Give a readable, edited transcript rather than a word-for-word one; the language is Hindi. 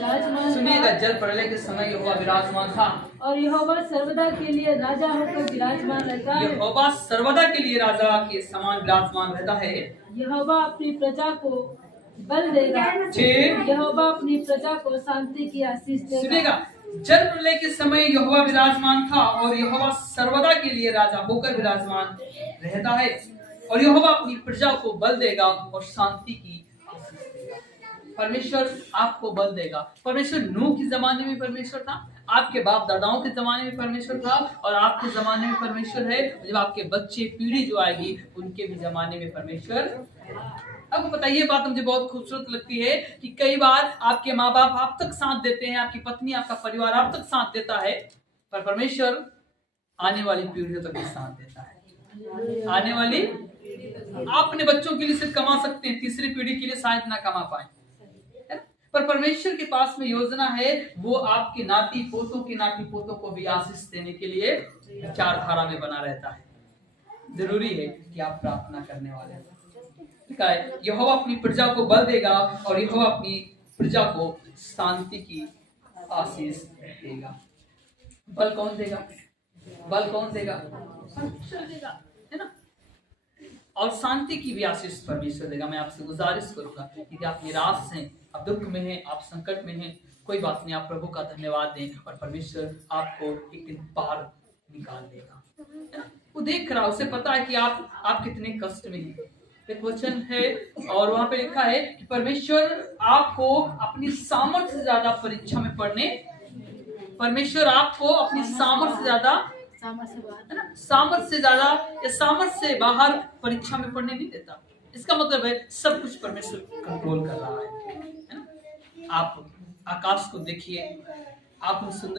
विराजमान सुनिएगा, था जल प्रलय के समय यहोवा विराजमान था। और यहोवा सर्वदा के लिए राजा होकर विराजमान रहता है। यहोवा सर्वदा के लिए राजा के समान विराजमान रहता है। यहोवा अपनी प्रजा को बल देगा। यहोवा अपनी प्रजा को शांति की आशीष देगा। सुनिएगा, जल प्रलय के समय यहोवा विराजमान था और यहोवा सर्वदा के लिए राजा होकर विराजमान रहता है और यहोवा अपनी प्रजा को बल देगा और शांति की आशीष देगा। परमेश्वर आपको बल देगा। परमेश्वर नूह के जमाने में परमेश्वर था, आपके बाप दादाओं के जमाने में परमेश्वर था और आपके जमाने में परमेश्वर है। जब आपके बच्चे पीढ़ी जो आएगी उनके भी जमाने में परमेश्वर। आपको पता ये बात मुझे बहुत खूबसूरत लगती है कि कई बार आपके माँ बाप आप तक साथ देते हैं, आपकी पत्नी आपका परिवार आप तक साथ देता है, पर परमेश्वर आने वाली पीढ़ियों तक भी साथ देता है। आने वाली आप अपने बच्चों के लिए सिर्फ कमा सकते हैं, तीसरी पीढ़ी के लिए शायद ना कमा पाए, पर परमेश्वर के पास में योजना है, वो आपके नाती पोतों के नाती पोतों को भी आशीष देने के लिए विचारधारा में बना रहता है। जरूरी है कि आप प्रार्थना करने वाले हैं। यहोवा अपनी प्रजा को बल देगा और यहोवा अपनी प्रजा को शांति की आशीष देगा। बल कौन देगा? बल कौन देगा? परमेश्वर देगा, है ना। और शांति की भी आशीष परमेश्वर देगा। मैं आपसे गुजारिश करूंगा कि आप निराश हैं, आप दुख में हैं, आप संकट में हैं, कोई बात नहीं, आप प्रभु का धन्यवाद दें और परमेश्वर आपको एक दिन पार निकाल देगा। वो देख रहा, उसे पता है कि आप कितने कष्ट में हैं। एक वचन है और वहां पे लिखा है कि परमेश्वर आपको अपनी सामर्थ्य से ज्यादा परीक्षा में पढ़ने, परमेश्वर आपको अपनी सामर्थ्य से ज्यादा, है ना, सामर्थ्य से ज्यादा या सामर्थ्य से बाहर परीक्षा में पढ़ने नहीं देता। इसका मतलब है सब कुछ परमेश्वर कंट्रोल कर रहा है ना। आप आकाश को देखिए, आप सुंदर